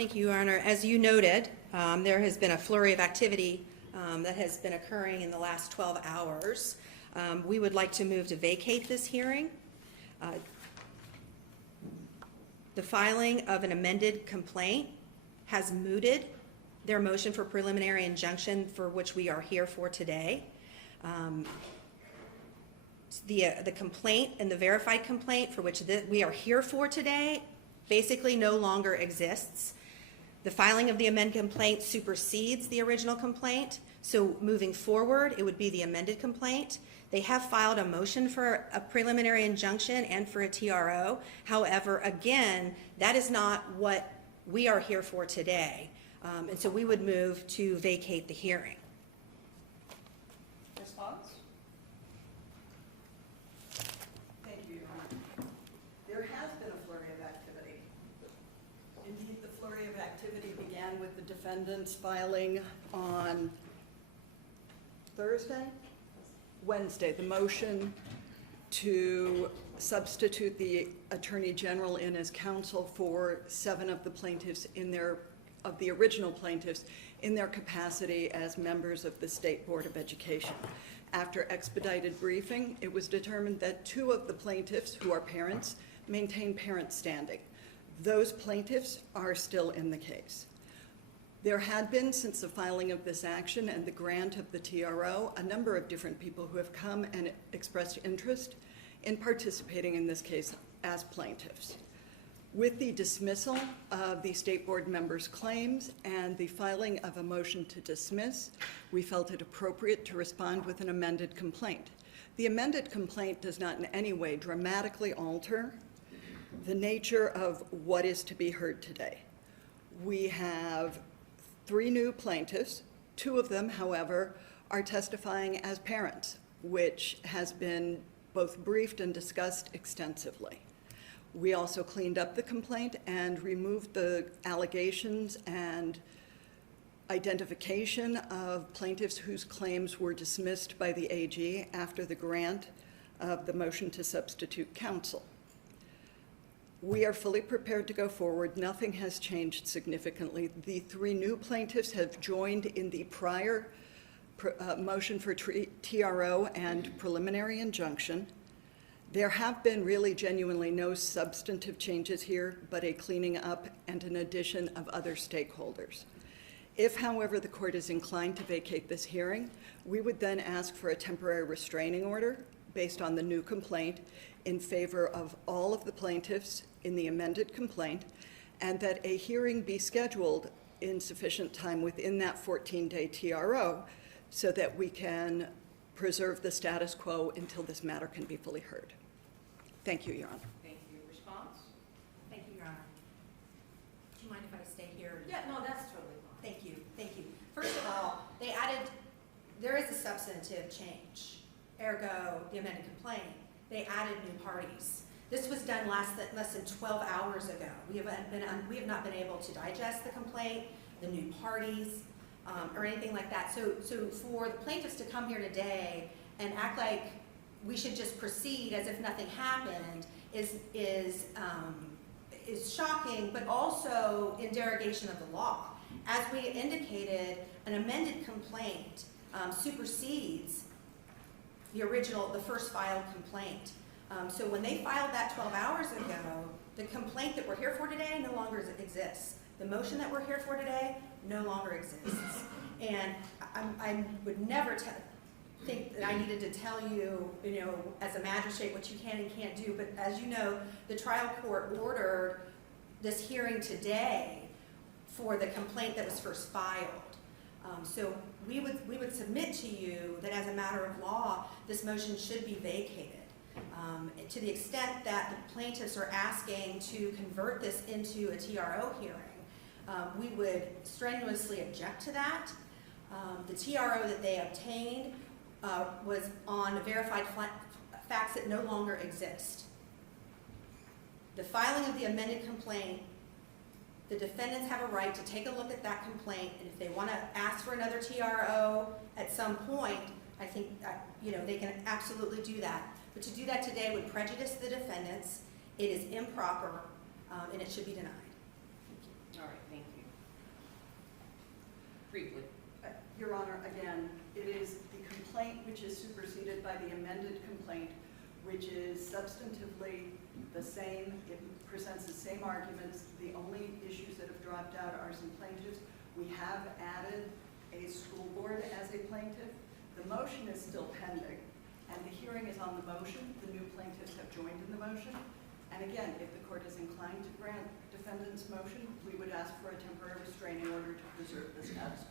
Thank you, Your Honor. As you noted, there has been a flurry of activity that has been occurring in the last 12 hours. We would like to move to vacate this hearing. The filing of an amended complaint has mooted their motion for preliminary injunction for which we are here for today. The complaint and the verified complaint for which we are here for today basically no longer exists. The filing of the amended complaint supersedes the original complaint, so moving forward, it would be the amended complaint. They have filed a motion for a preliminary injunction and for a TRO. However, again, that is not what we are here for today. And so we would move to vacate the hearing. Response? Thank you, Your Honor. There has been a flurry of activity. Indeed, the flurry of activity began with the defendants filing on Wednesday, the motion to substitute the Attorney General in as counsel for 7 of the plaintiffs of the original plaintiffs in their capacity as members of the State Board of Education. After expedited briefing, it was determined that 2 of the plaintiffs, who are parents, maintain parent standing. Those plaintiffs are still in the case. There had been, since the filing of this action and the grant of the TRO, a number of different people who have come and expressed interest in participating in this case as plaintiffs. With the dismissal of the State Board members' claims and the filing of a motion to dismiss, we felt it appropriate to respond with an amended complaint. The amended complaint does not in any way dramatically alter the nature of what is to be heard today. We have 3 new plaintiffs. 2 of them, however, are testifying as parents, which has been both briefed and discussed extensively. We also cleaned up the complaint and removed the allegations and identification of plaintiffs whose claims were dismissed by the AG after the grant of the motion to substitute counsel. We are fully prepared to go forward. Nothing has changed significantly. The 3 new plaintiffs have joined in the prior motion for TRO and preliminary injunction. There have been really genuinely no substantive changes here, but a cleaning up and an addition of other stakeholders. If, however, the court is inclined to vacate this hearing, we would then ask for a temporary restraining order based on the new complaint in favor of all of the plaintiffs in the amended complaint, and that a hearing be scheduled in sufficient time within that 14-day TRO so that we can preserve the status quo until this matter can be fully heard. Thank you, Your Honor. Thank you. Response? Thank you, Your Honor. Do you mind if I stay here? Yeah, no, that's totally fine. Thank you, thank you. First of all, there is a substantive change, ergo the amended complaint. They added new parties. This was done less than 12 hours ago. We have not been able to digest the complaint, the new parties, or anything like that. So for the plaintiffs to come here today and act like we should just proceed as if nothing happened is shocking, but also in derogation of the law. As we indicated, an amended complaint supersedes the first filed complaint. So when they filed that 12 hours ago, the complaint that we're here for today no longer exists. The motion that we're here for today no longer exists. And I would never think that I needed to tell you, as a magistrate what you can and can't do, but as you know, the trial court ordered this hearing today for the complaint that was first filed. So we would submit to you that as a matter of law, this motion should be vacated. To the extent that the plaintiffs are asking to convert this into a TRO hearing, we would strenuously object to that. The TRO that they obtained was on verified facts that no longer exist. The filing of the amended complaint, the defendants have a right to take a look at that complaint, and if they want to ask for another TRO at some point, I think they can absolutely do that. But to do that today would prejudice the defendants. It is improper, and it should be denied. All right, thank you. briefly. Your Honor, again, it is the complaint which is superseded by the amended complaint, which is substantively the same. It presents the same arguments. The only issues that have dropped out are some plaintiffs. We have added a school board as a plaintiff. The motion is still pending, and the hearing is on the motion. The new plaintiffs have joined in the motion. And again, if the court is inclined to grant defendant's motion, we would ask for a temporary restraining order to preserve the status